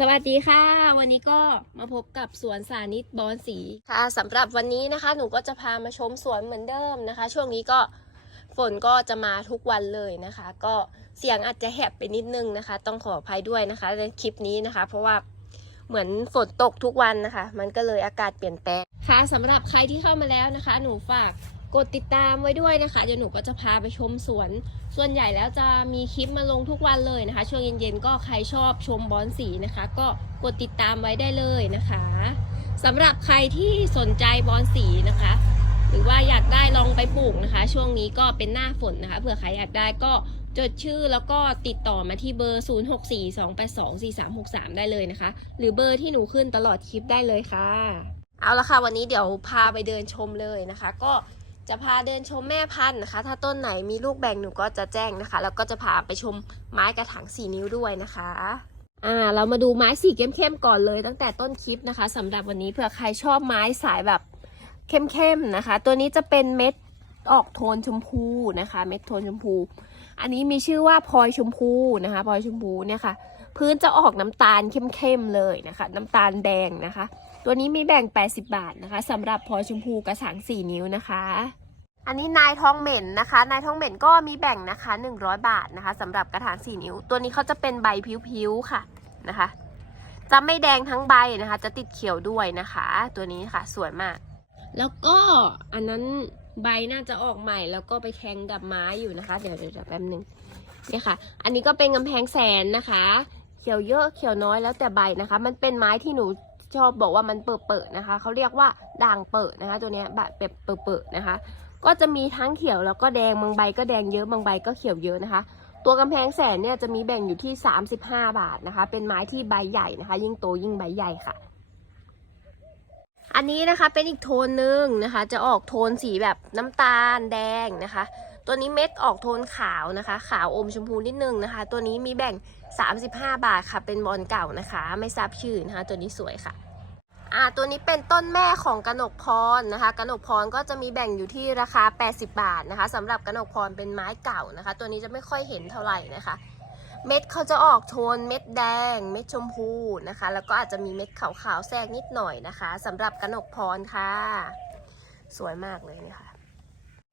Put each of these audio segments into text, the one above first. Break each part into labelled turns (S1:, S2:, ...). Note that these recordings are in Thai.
S1: สวัสดีค่ะ วันนี้ก็มาพบกับสวนสานิตบอนสีค่ะสำหรับวันนี้นะคะ หนูก็จะพามาชมสวนเหมือนเดิมนะคะ ช่วงนี้ก็ฝนก็จะมาทุกวันเลยนะคะ ก็เสียงอาจจะแหบไปนิดนึงนะคะ ต้องขออภัยด้วยนะคะในคลิปนี้นะคะ เพราะว่าเหมือนฝนตกทุกวันนะคะ มันก็เลยอากาศเปลี่ยนแปลงค่ะสำหรับใครที่เข้ามาแล้วนะคะ หนูฝาก กดติดตามไว้ด้วยนะคะเดี๋ยวหนูก็จะพาไปชมสวน ส่วนใหญ่แล้วจะมีคลิปมาลงทุกวันเลยนะคะ ช่วงเย็นๆก็ใครชอบชมบอนสีนะคะ ก็กดติดตามไว้ได้เลยนะคะสำหรับใครที่สนใจบอนสีนะคะ หรือว่าอยากได้ลองไปปลูกนะคะ ช่วงนี้ก็เป็นหน้าฝนนะคะเผื่อใครอยากได้ก็จดชื่อแล้วก็ติดต่อมาที่เบอร์ 0642824363 ได้เลยนะคะ หรือเบอร์ที่หนูขึ้นตลอดคลิปได้เลยค่ะ เอาละค่ะ วันนี้เดี๋ยวพาไปเดินชมเลยนะคะ ก็ จะพาเดินชมแม่พันธุ์นะคะ ถ้าต้นไหนมีลูกแบ่งหนูก็จะแจ้งนะคะ แล้วก็จะพาไปชมไม้กระถางสี่นิ้วด้วยนะคะ อ่า เรามาดูไม้สีเข้มๆก่อนเลยตั้งแต่ต้นคลิปนะคะสำหรับวันนี้เผื่อใครชอบไม้สายแบบเข้มๆนะคะ ตัวนี้จะเป็นเม็ดออกโทนชมพูนะคะ เม็ดโทนชมพู อันนี้มีชื่อว่าพลอยชมพูนะคะพลอยชมพูเนี่ยค่ะ พื้นจะออกน้ำตาลเข้มๆเลยนะคะ น้ำตาลแดงนะคะ ตัวนี้มีแบ่ง 80 บาทนะคะสำหรับพอชมพูกระถาง4 นิ้วนะคะ อันนี้นายทองเหม็นนะคะ นายทองเหม็นก็มีแบ่งนะคะ 100 บาทนะคะสำหรับกระถาง 4 นิ้ว ตัวนี้เขาจะเป็นใบผิวๆค่ะนะคะ จะไม่แดงทั้งใบนะคะ จะติดเขียวด้วยนะคะ ตัวนี้ค่ะสวยมาก แล้วก็อันนั้นใบน่าจะออกใหม่แล้วก็ไปแข่งกับไม้อยู่นะคะ เดี๋ยวเดี๋ยวแป๊บนึงเนี่ยค่ะ อันนี้ก็เป็นกำแพงแสนนะคะ เขียวเยอะเขียวน้อยแล้วแต่ใบนะคะ มันเป็นไม้ที่หนู ชอบบอกว่ามันเปิดเปิดๆนะคะเขาเรียกว่าด่างเปิดนะคะ ตัวนี้แบบเปิดเปิดนะคะ ก็จะมีทั้งเขียวแล้วก็แดงบางใบก็แดงเยอะบางใบก็เขียวเยอะนะคะ ตัวกำแพงแสนเนี่ยจะมีแบ่งอยู่ที่ 35 บาทนะคะ เป็นไม้ที่ใบใหญ่นะคะ ยิ่งโตยิ่งใบใหญ่ค่ะอันนี้นะคะเป็นอีกโทนหนึ่งนะคะ จะออกโทนสีแบบน้ำตาลแดงนะคะ ตัวนี้เม็ดออกโทนขาวนะคะ ขาวอมชมพูนิดนึงนะคะ ตัวนี้มีแบ่ง 35 บาทค่ะ เป็นบอลเก่านะคะ ไม่ทราบชื่อนะคะ ตัวนี้สวยค่ะอ่าตัวนี้เป็นต้นแม่ของกนกพรนะคะกนกพรก็จะมีแบ่งอยู่ที่ราคา 80 บาทนะคะสำหรับกนกพรเป็นไม้เก่านะคะ ตัวนี้จะไม่ค่อยเห็นเท่าไหร่นะคะ เม็ดเขาจะออกโทนเม็ดแดง เม็ดชมพูนะคะ แล้วก็อาจจะมีเม็ดขาวๆแทรกนิดหน่อยนะคะสำหรับกนกพรค่ะ สวยมากเลยนะคะ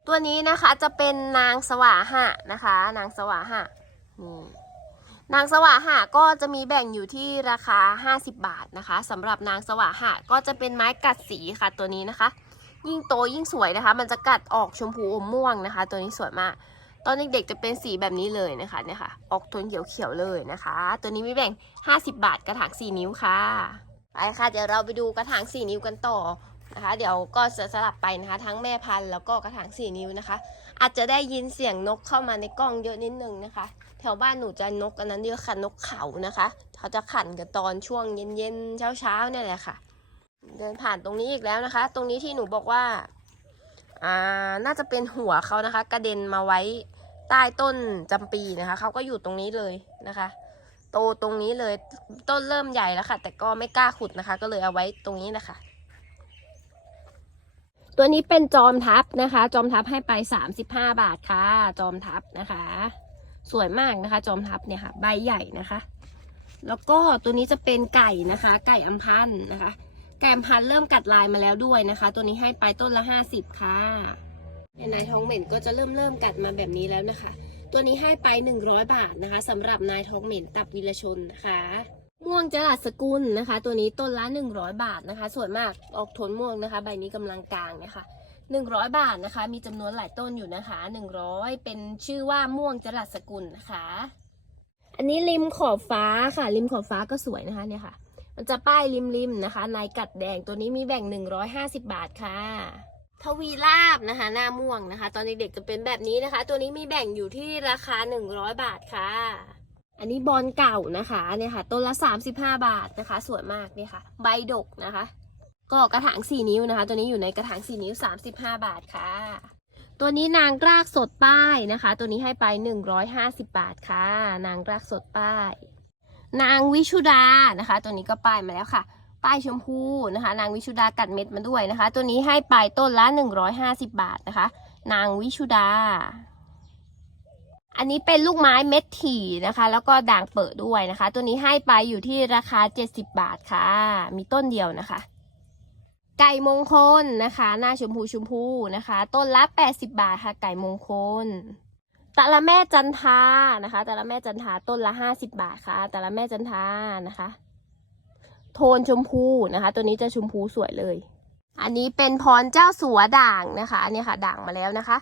S1: ตัวนี้นะคะจะเป็นนางสว่าหะนะคะ นางสว่าหะนี่นางสว่าหะก็จะมีแบ่งอยู่ที่ราคา 50 บาทนะคะสำหรับนางสว่าหะก็จะเป็นไม้กัดสีค่ะตัวนี้นะคะ ยิ่งโตยิ่งสวยนะคะ มันจะกัดออกชมพูอมม่วงนะคะ ตัวนี้สวยมาก ตอนเด็กๆจะเป็นสีแบบนี้เลยนะคะเนี่ยค่ะ ออกโทนเขียวๆเลยนะคะ ตัวนี้มีแบ่ง 50 บาทกระถาง4 นิ้วค่ะไปค่ะเดี๋ยวเราไปดูกระถาง4 นิ้วกันต่อ นะคะ เดี๋ยวก็จะสลับไปนะคะ ทั้งแม่พันธุ์แล้วก็กระถาง4นิ้วนะคะ อาจจะได้ยินเสียงนกเข้ามาในกล้องเยอะนิดนึงนะคะ แถวบ้านหนูจะนกอันนั้นเรียกค่ะนกเขานะคะเขาจะขันกันตอนช่วงเย็นๆเช้าๆเนี่ยแหละค่ะ เดินผ่านตรงนี้อีกแล้วนะคะ ตรงนี้ที่หนูบอกว่าอ่าน่าจะเป็นหัวเขานะคะ กระเด็นมาไว้ใต้ต้นจำปีนะคะเขาก็อยู่ตรงนี้เลยนะคะ โตตรงนี้เลยต้นเริ่มใหญ่แล้วค่ะ แต่ก็ไม่กล้าขุดนะคะ ก็เลยเอาไว้ตรงนี้นะคะ ตัวนี้เป็นจอมทัพนะคะ จอมทัพให้ไป 35 บาทค่ะ จอมทัพนะคะ สวยมากนะคะ จอมทัพเนี่ยค่ะ ใบใหญ่นะคะ แล้วก็ตัวนี้จะเป็นไก่นะคะ ไก่อัมพันธ์นะคะ ไก่อัมพันธ์เริ่มกัดลายมาแล้วด้วยนะคะ ตัวนี้ให้ไปต้นละ 50 ค่ะในนายทองเหม็นก็จะเริ่มเริ่มกัดมาแบบนี้แล้วนะคะ ตัวนี้ให้ไป 100 บาทนะคะสำหรับนายทองเหม็นตับวิรชนนะคะ ม่วงจรัสสกุลนะคะ ตัวนี้ต้นละ 100 บาทนะคะ ส่วนมากออกโทนม่วงนะคะ ใบนี้กำลังกลางนะคะ100 บาทนะคะ มีจำนวนหลายต้นอยู่นะคะ 100 เป็นชื่อว่าม่วงจรัสสกุลนะคะ อันนี้ริมขอบฟ้าค่ะ ริมขอบฟ้าก็สวยนะคะเนี่ยค่ะ มันจะป้ายริมริมๆนะคะนายกัดแดงตัวนี้มีแบ่ง 150 บาทค่ะทวีลาบนะคะ หน้าม่วงนะคะ ตอนเด็กๆจะเป็นแบบนี้นะคะ ตัวนี้มีแบ่งอยู่ที่ราคา 100 บาทค่ะ อันนี้บอลเก่านะคะเนี่ยค่ะต้นละ 35 บาทนะคะ สวยมากเนี่ยค่ะ ใบดกนะคะ ก็กระถาง 4 นิ้วนะคะ ตัวนี้อยู่ในกระถาง 4 นิ้ว 35 บาทค่ะ ตัวนี้นางรากสดป้ายนะคะ ตัวนี้ให้ไป 150 บาทค่ะ นางรากสดป้าย นางวิชุดานะคะ ตัวนี้ก็ป้ายมาแล้วค่ะป้ายชมพูนะคะ นางวิชุดากัดเม็ดมาด้วยนะคะ ตัวนี้ให้ไปต้นละ 150 บาทนะคะ นางวิชุดา อันนี้เป็นลูกไม้เม็ดถี่นะคะ แล้วก็ด่างเปิดด้วยนะคะ ตัวนี้ให้ไปอยู่ที่ราคา 70 บาทค่ะ มีต้นเดียวนะคะ ไก่มงคลนะคะ หน้าชมพูชมพูนะคะ ต้นละ 80 บาทค่ะ ไก่มงคลตะละแม่จันทานะคะตะละแม่จันทาต้นละ 50 บาทค่ะตะละแม่จันทานะคะ โทนชมพูนะคะ ตัวนี้จะชมพูสวยเลย อันนี้เป็นพรเจ้าสัวด่างนะคะอันนี้ค่ะ ด่างมาแล้วนะคะ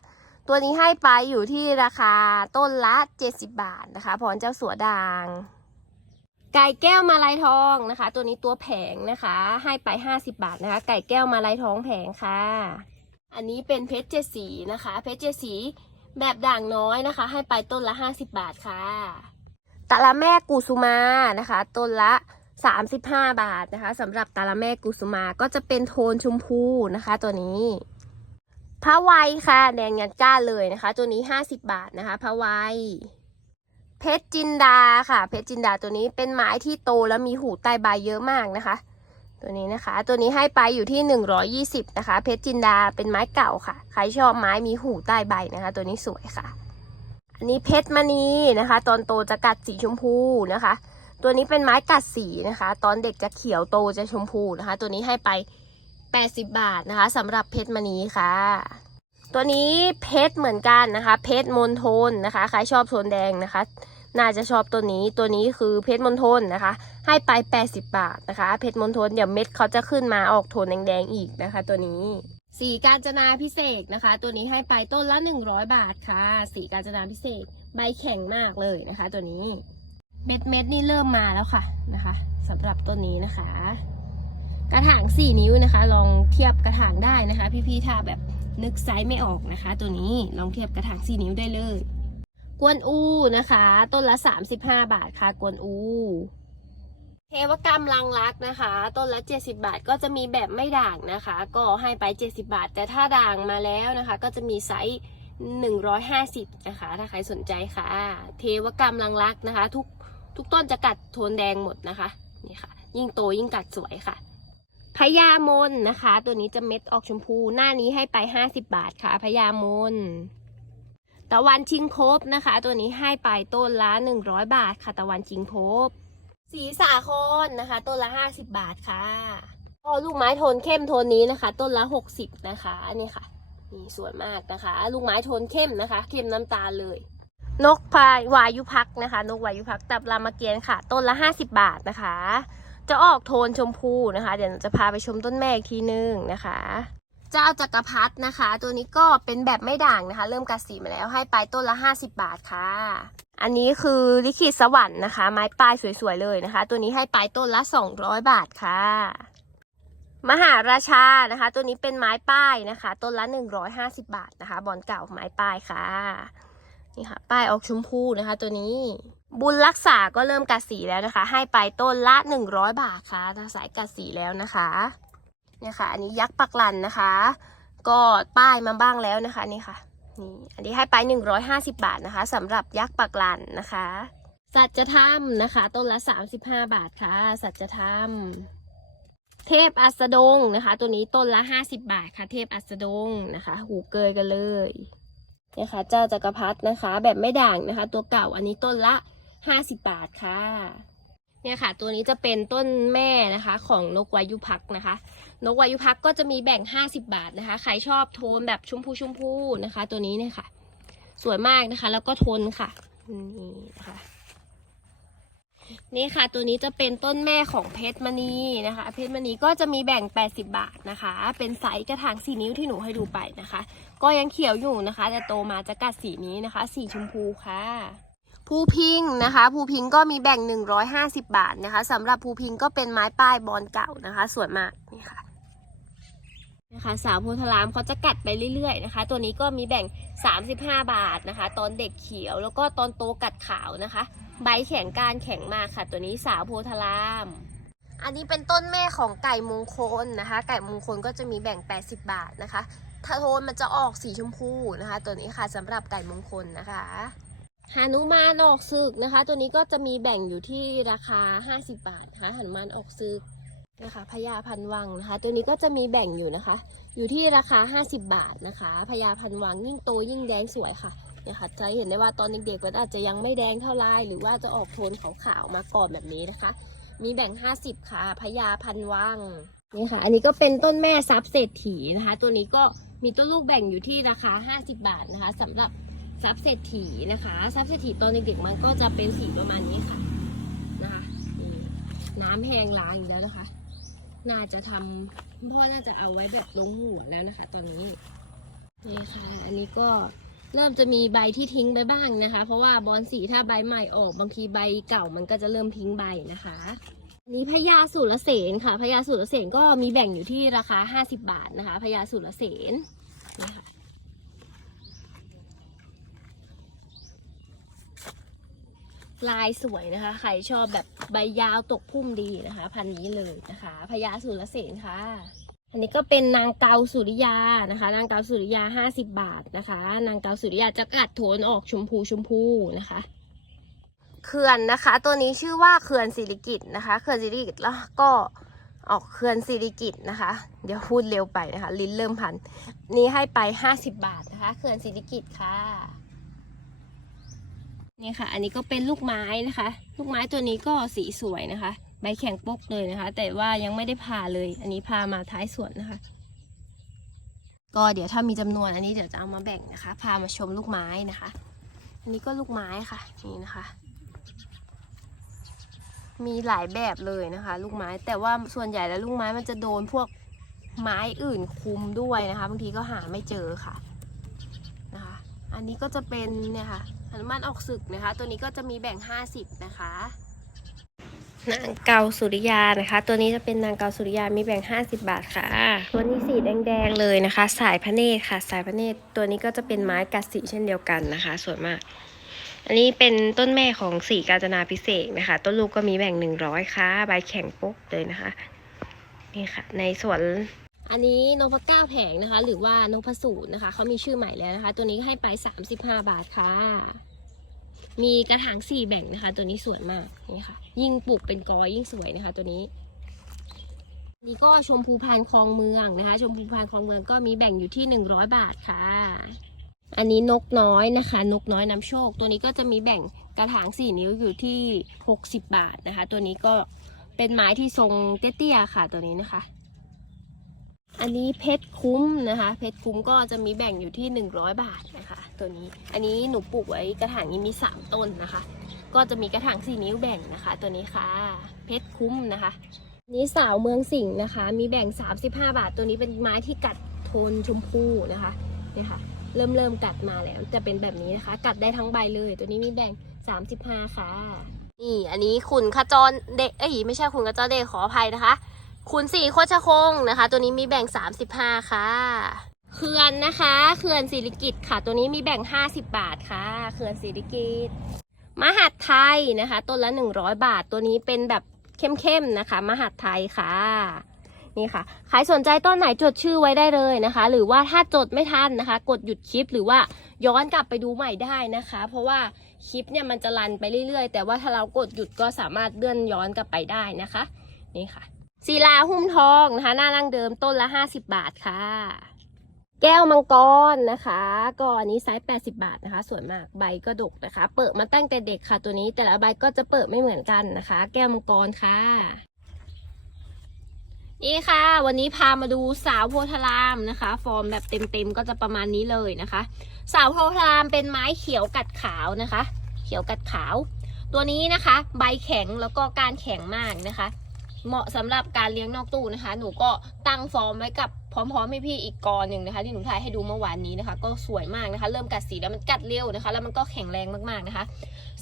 S1: ตัวนี้ให้ไปอยู่ที่ราคาต้นละ 70 บาทนะคะ พรเจ้าสัวด่าง ไก่แก้วมาลายทองนะคะ ตัวนี้ตัวแผงนะคะ ให้ไป 50 บาทนะคะ ไก่แก้วมาลายทองแผงค่ะ อันนี้เป็นเพชรเจดสีนะคะ เพชรเจดสีแบบด่างน้อยนะคะ ให้ไปต้นละ 50 บาทค่ะตะละแม่กุสุมานะคะ ต้นละ 35 บาทนะคะสำหรับตะละแม่กุสุมาก็จะเป็นโทนชมพูนะคะ ตัวนี้ พระไวค่ะ แดงยันก้าเลยนะคะ ตัวนี้ 50 บาทนะคะพระไวเพชรจินดาค่ะ เพชรจินดาตัวนี้เป็นไม้ที่โตแล้วมีหูใต้ใบเยอะมากนะคะ ตัวนี้นะคะ ตัวนี้ให้ไปอยู่ที่ 120 นะคะ เพชรจินดาเป็นไม้เก่าค่ะ ใครชอบไม้มีหูใต้ใบนะคะ ตัวนี้สวยค่ะ อันนี้เพชรมณีนะคะ ตอนโตจะกัดสีชมพูนะคะ ตัวนี้เป็นไม้กัดสีนะคะ ตอนเด็กจะเขียวโตจะชมพูนะคะ ตัวนี้ให้ไป 80 บาทนะคะสำหรับเพชรมณีค่ะ ตัวนี้เพชรเหมือนกันนะคะ เพชรมนทนนะคะใครชอบโทนแดงนะคะ น่าจะชอบตัวนี้ตัวนี้คือเพชรมนทนนะคะ ให้ไป 80 บาทนะคะ เพชรมนทนเดี๋ยวเม็ดเขาจะขึ้นมาออกโทนแดงๆอีกนะคะ ตัวนี้สีกาญจนาพิเศษนะคะ ตัวนี้ให้ไปต้นละ 100 บาทค่ะสีกาญจนาพิเศษ ใบแข็งมากเลยนะคะ ตัวนี้เม็ดเม็ดนี่เริ่มมาแล้วค่ะนะคะสำหรับต้นนี้นะคะ กระถาง 4 นิ้วนะคะ ลองเทียบกระถางได้นะคะ พี่ๆถ้าแบบนึกไซส์ไม่ออกนะคะ ตัวนี้ลองเทียบกระถาง 4 นิ้วได้เลย กวนอูนะคะ ต้นละ 35 บาทค่ะ กวนอูเทวกรรมลังรักนะคะ ต้นละ 70 บาทก็จะมีแบบไม่ด่างนะคะ ก็ให้ไป 70 บาท แต่ถ้าด่างมาแล้วนะคะ ก็จะมีไซส์150 นะคะ ถ้าใครสนใจค่ะ เทวกรรมลังรักนะคะ ทุกทุกต้นจะกัดโทนแดงหมดนะคะ นี่ค่ะ ยิ่งโตยิ่งกัดสวยค่ะ พญามนนะคะ ตัวนี้จะเม็ดออกชมพูหน้านี้ให้ไป 50 บาทค่ะพญามนตะวันชิงภพนะคะ ตัวนี้ให้ไปต้นละ 100 บาทค่ะ ตะวันชิงภพสีสาครนนะคะ ต้นละ 50 บาทค่ะก็ลูกไม้โทนเข้มโทนนี้นะคะ ต้นละ 60 นะคะนี่ค่ะนี่สวยมากนะคะ ลูกไม้โทนเข้มนะคะ เข้มน้ำตาลเลย นกพายวายุพักนะคะ นกวายุพักตับรามเกียรติ์ค่ะ ต้นละ 50 บาทนะคะ จะออกโทนชมพูนะคะ เดี๋ยวจะพาไปชมต้นแม่อีกทีนึงนะคะ เจ้าจักรพรรดินะคะ ตัวนี้ก็เป็นแบบไม่ด่างนะคะ เริ่มกัดสีมาแล้วให้ไปต้นละ 50 บาทค่ะ อันนี้คือลิขิตสวรรค์นะคะ ไม้ปลายสวยๆเลยนะคะ ตัวนี้ให้ไปต้นละ 200 บาทค่ะ มหาราชานะคะ ตัวนี้เป็นไม้ป้ายนะคะ ต้นละ 150 บาทนะคะ บอลเก่าไม้ป้ายค่ะนี่ค่ะ ป้ายออกชมพูนะคะ ตัวนี้ บุญรักษาก็เริ่มกัดสีแล้วนะคะ ให้ไปต้นละ 100 บาทค่ะถ้าสายกัดสีแล้วนะคะเนี่ยค่ะ อันนี้ยักษ์ปักลันนะคะ ก็ป้ายมาบ้างแล้วนะคะนี่ค่ะนี่อันนี้ให้ไป 150 บาทนะคะสำหรับยักษ์ปักลันนะคะ สัจธรรมนะคะ ต้นละ 35 บาทค่ะ สัจธรรม เทพอัสดงนะคะ ตัวนี้ต้นละ 50 บาทค่ะ เทพอัสดงนะคะ หูเกยกันเลยเนี่ยค่ะเจ้าจักรพรรดินะคะ แบบไม่ด่างนะคะ ตัวเก่าอันนี้ต้นละ 50บาทค่ะเนี่ยค่ะ ตัวนี้จะเป็นต้นแม่นะคะของนกวายุพักนะคะ นกวายุพักก็จะมีแบ่ง 50 บาทนะคะ ใครชอบโทนแบบชมพูชมพูนะคะ ตัวนี้เนี่ยค่ะ สวยมากนะคะ แล้วก็ทนค่ะนี่นะคะนี่ค่ะ ตัวนี้จะเป็นต้นแม่ของเพชรมณีนะคะ เพชรมณีก็จะมีแบ่ง 80 บาทนะคะ เป็นไซส์กระถางสีนิ้วที่หนูให้ดูไปนะคะ ก็ยังเขียวอยู่นะคะ แต่โตมาจะกัดสีนี้นะคะ สีชมพูค่ะ ภูพิงนะคะภูพิงก็มีแบ่ง 150 บาทนะคะสำหรับภูพิงก็เป็นไม้ป้ายบอลเก่านะคะสวยมากนี่ค่ะนะคะสาวโพธารามเขาจะกัดไปเรื่อยๆนะคะ ตัวนี้ก็มีแบ่ง 35 บาทนะคะ ตอนเด็กเขียวแล้วก็ตอนโตกัดขาวนะคะ ใบแข็งการแข็งมากค่ะ ตัวนี้สาวโพธาราม อันนี้เป็นต้นแม่ของไก่มงคลนะคะ ไก่มงคลก็จะมีแบ่ง 80 บาทนะคะถ้าโทนมันจะออกสีชมพูนะคะ ตัวนี้ค่ะสำหรับไก่มงคลนะคะ หานุมานออกซึกนะคะ ตัวนี้ก็จะมีแบ่งอยู่ที่ราคา 50 บาทนะคะหานุมานออกซึกนะคะพญาพันวังนะคะ ตัวนี้ก็จะมีแบ่งอยู่นะคะ อยู่ที่ราคา 50 บาทนะคะพญาพันวังยิ่งโตยิ่งแดงสวยค่ะเนี่ยค่ะจะเห็นได้ว่าตอนเด็กๆมันอาจจะยังไม่แดงเท่าไรหรือว่าจะออกโทนขาวๆมาก่อนแบบนี้นะคะ มีแบ่ง 50 ค่ะพญาพันวังนี่ค่ะ อันนี้ก็เป็นต้นแม่ซับเศรษฐีนะคะ ตัวนี้ก็มีต้นลูกแบ่งอยู่ที่ราคา 50 บาทนะคะสำหรับ ซับเศรษฐีนะคะซับเศรษฐีตอนเด็กๆมันก็จะเป็นสีประมาณนี้ค่ะนะคะนี่น้ำแห้งล้างอยู่แล้วนะคะ น่าจะทำพ่อน่าจะเอาไว้แบบลงหัวแล้วนะคะตัวนี้นี่ค่ะ อันนี้ก็เริ่มจะมีใบที่ทิ้งไปบ้างนะคะ เพราะว่าบอลสีถ้าใบใหม่ออกบางทีใบเก่ามันก็จะเริ่มทิ้งใบนะคะนนี้พญาสุรเสนค่ะพญาสุรเสนก็มีแบ่งอยู่ที่ราคา 50 บาทนะคะพญาสุรเสนนี่ค่ะ ลายสวยนะคะ ใครชอบแบบใบยาวตกพุ่มดีนะคะ พันนี้เลยนะคะพญาสุรเสนค่ะ อันนี้ก็เป็นนางเกาสุริยานะคะ นางเกาสุริยา 50 บาทนะคะ นางเกาสุริยาจะกัดโทนออกชมพูชมพูนะคะเขื่อนนะคะ ตัวนี้ชื่อว่าเขื่อนสิริกิตนะคะเขื่อนสิริกิตแล้วก็ออกเขื่อนสิริกิตนะคะ เดี๋ยวพูดเร็วไปนะคะ ลิ้นเริ่มพัน นี้ให้ไป 50 บาทนะคะเขื่อนสิริกิตค่ะ นี่ค่ะ อันนี้ก็เป็นลูกไม้นะคะ ลูกไม้ตัวนี้ก็สีสวยนะคะ ใบแข็งปกเลยนะคะ แต่ว่ายังไม่ได้ผ่าเลย อันนี้พามาท้ายสวนนะคะ ก็เดี๋ยวถ้ามีจำนวนอันนี้เดี๋ยวจะเอามาแบ่งนะคะ พามาชมลูกไม้นะคะ อันนี้ก็ลูกไม้ค่ะ นี่นะคะ มีหลายแบบเลยนะคะ ลูกไม้ แต่ว่าส่วนใหญ่แล้วลูกไม้มันจะโดนพวกไม้อื่นคุมด้วยนะคะ บางทีก็หาไม่เจอค่ะ นะคะ อันนี้ก็จะเป็นเนี่ยค่ะ หนุมานออกศึกนะคะ ตัวนี้ก็จะมีแบ่ง 50 นะคะ นางเกาสุริยานะคะ ตัวนี้จะเป็นนางเกาสุริยามีแบ่ง 50 บาทค่ะ ตัวนี้สีแดงๆเลยนะคะ สายพระเนตรค่ะ สายพระเนตรตัวนี้ก็จะเป็นไม้กัดสีเช่นเดียวกันนะคะสวนมาก อันนี้เป็นต้นแม่ของสีกาญจนาพิเศษนะคะ ต้นลูกก็มีแบ่ง 100ค่ะใบแข็งปุ๊กเลยนะคะนี่ค่ะ ในสวน อันนี้นพเก้าแผงนะคะ หรือว่านพสูตรนะคะเขามีชื่อใหม่แล้วนะคะ ตัวนี้ให้ไป 35 บาทค่ะ มีกระถางสี่แบ่งนะคะ ตัวนี้สวยมากนี่ค่ะ ยิ่งปลูกเป็นกอยิ่งสวยนะคะ ตัวนี้นี่ก็ชมพูพานคลองเมืองนะคะ ชมพูพานคลองเมืองก็มีแบ่งอยู่ที่ 100 บาทค่ะ อันนี้นกน้อยนะคะ นกน้อยนำโชค ตัวนี้ก็จะมีแบ่งกระถางสี่นิ้วอยู่ที่ 60 บาทนะคะ ตัวนี้ก็เป็นไม้ที่ทรงเตี้ยๆค่ะตัวนี้นะคะ อันนี้เพชรคุ้มนะคะ เพชรคุ้มก็จะมีแบ่งอยู่ที่ 100 บาทนะคะ ตัวนี้อันนี้หนูปลูกไว้กระถางนี้มี 3 ต้นนะคะ ก็จะมีกระถางสี่นิ้วแบ่งนะคะ ตัวนี้ค่ะ เพชรคุ้มนะคะ นี่สาวเมืองสิงห์นะคะ มีแบ่ง 35 บาท ตัวนี้เป็นไม้ที่กัดโทนชมพูนะคะเนี่ยค่ะเริ่มเริ่มกัดมาแล้วจะเป็นแบบนี้นะคะ กัดได้ทั้งใบเลย ตัวนี้มีแบ่ง 35 ค่ะนี่อันนี้ขุนขจรเด็กเอ้ยไม่ใช่ขุนขจรเด็กขออภัยนะคะ ขุนสีโคชคงนะคะ ตัวนี้มีแบ่ง 35 ค่ะเขื่อนนะคะเขื่อนศิริกิตค่ะ ตัวนี้มีแบ่ง 50 บาทค่ะเขื่อนศิริกิตมหัดไทยนะคะต้นละ 100 บาท ตัวนี้เป็นแบบเข้มๆนะคะ มหัดไทยค่ะ นี่ค่ะใครสนใจต้นไหนจดชื่อไว้ได้เลยนะคะ หรือว่าถ้าจดไม่ทันนะคะ กดหยุดคลิปหรือว่าย้อนกลับไปดูใหม่ได้นะคะ เพราะว่าคลิปเนี่ยมันจะรันไปเรื่อยๆ แต่ว่าถ้าเรากดหยุดก็สามารถเลื่อนย้อนกลับไปได้นะคะ นี่ค่ะ ศิลาหุ้มทองนะคะหน้ารังเดิมต้นละ 50 บาทค่ะ แก้วมังกรนะคะ ก็อันนี้ไซส์80 บาทนะคะ สวยมากใบก็ดกนะคะ เปิดมาตั้งแต่เด็กค่ะตัวนี้ แต่ละใบก็จะเปิดไม่เหมือนกันนะคะ แก้วมังกรค่ะนี่ค่ะ วันนี้พามาดูสาวโพธารามนะคะ ฟอร์มแบบเต็มๆก็จะประมาณนี้เลยนะคะ สาวโพธารามเป็นไม้เขียวกัดขาวนะคะ เขียวกัดขาว ตัวนี้นะคะ ใบแข็งแล้วก็การแข็งมากนะคะ เหมาะสำหรับการเลี้ยงนอกตู้นะคะ หนูก็ตั้งฟอร์มไว้กับพร้อมๆให้พี่อีกกอหนึ่งนะคะ ที่หนูถ่ายให้ดูเมื่อวานนี้นะคะ ก็สวยมากนะคะ เริ่มกัดสีแล้วมันกัดเร็วนะคะ แล้วมันก็แข็งแรงมากๆนะคะ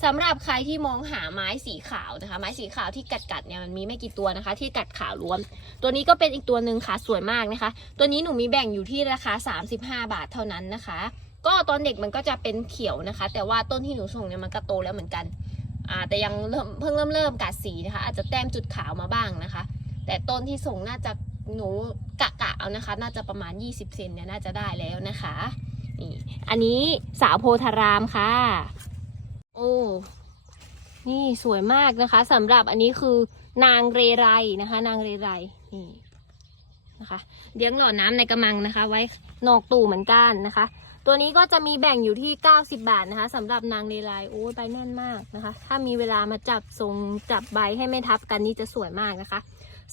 S1: สำหรับใครที่มองหาไม้สีขาวนะคะ ไม้สีขาวที่กัดๆเนี่ยมันมีไม่กี่ตัวนะคะ ที่กัดขาวล้วน ตัวนี้ก็เป็นอีกตัวหนึ่งค่ะสวยมากนะคะ ตัวนี้หนูมีแบ่งอยู่ที่ราคา 35 บาทเท่านั้นนะคะ ก็ตอนเด็กมันก็จะเป็นเขียวนะคะ แต่ว่าต้นที่หนูส่งเนี่ยมันก็โตแล้วเหมือนกัน อ่าแต่ยังเริ่มเพิ่งเริ่มเริ่มกัดสีนะคะ อาจจะแต้มจุดขาวมาบ้างนะคะ แต่ต้นที่ส่งน่าจะหนูกะกะเอานะคะ น่าจะประมาณ 20 เซนเนี่ยน่าจะได้แล้วนะคะนี่อันนี้สาวโพธารามค่ะ โอ้นี่สวยมากนะคะสำหรับอันนี้คือนางเรไรนะคะ นางเรไรนี่นะคะเลี้ยงหล่อน้ำในกระมังนะคะ ไว้นอกตู้เหมือนกันนะคะ
S2: ตัวนี้ก็จะมีแบ่งอยู่ที่ 90 บาทนะคะสำหรับนางเลไลโอ้ยใบแน่นมากนะคะ ถ้ามีเวลามาจับทรงจับใบให้ไม่ทับกันนี่จะสวยมากนะคะ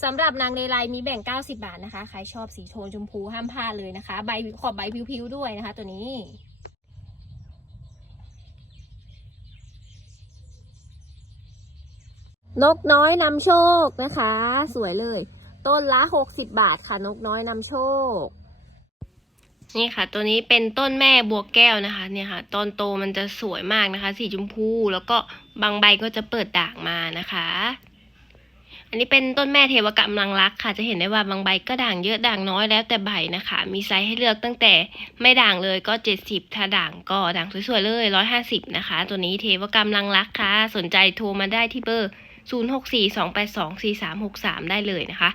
S2: สำหรับนางเลไลมีแบ่ง 90 บาทนะคะ ใครชอบสีโทนชมพูห้ามพลาดเลยนะคะ ใบขอบใบพิวๆด้วยนะคะ ตัวนี้
S1: นกน้อยนำโชคนะคะ สวยเลย ต้นละ 60 บาทค่ะ นกน้อยนำโชค นี่ค่ะ ตัวนี้เป็นต้นแม่บัวแก้วนะคะ เนี่ยค่ะ ตอนโตมันจะสวยมากนะคะ สีชมพูแล้วก็บางใบก็จะเปิดด่างมานะคะ อันนี้เป็นต้นแม่เทวกำลังรักค่ะ จะเห็นได้ว่าบางใบก็ด่างเยอะด่างน้อยแล้วแต่ใบนะคะ มีไซส์ให้เลือกตั้งแต่ไม่ด่างเลยก็70ถ้าด่างก็ด่างสวยๆเลย150นะคะ ตัวนี้เทวกำลังรักค่ะ สนใจโทรมาได้ที่เบอร์ 0642824363 ได้เลยนะคะ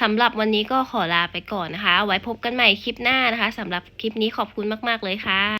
S1: สำหรับวันนี้ก็ขอลาไปก่อนนะคะ ไว้พบกันใหม่คลิปหน้านะคะสำหรับคลิปนี้ขอบคุณมาก ๆ เลยค่ะ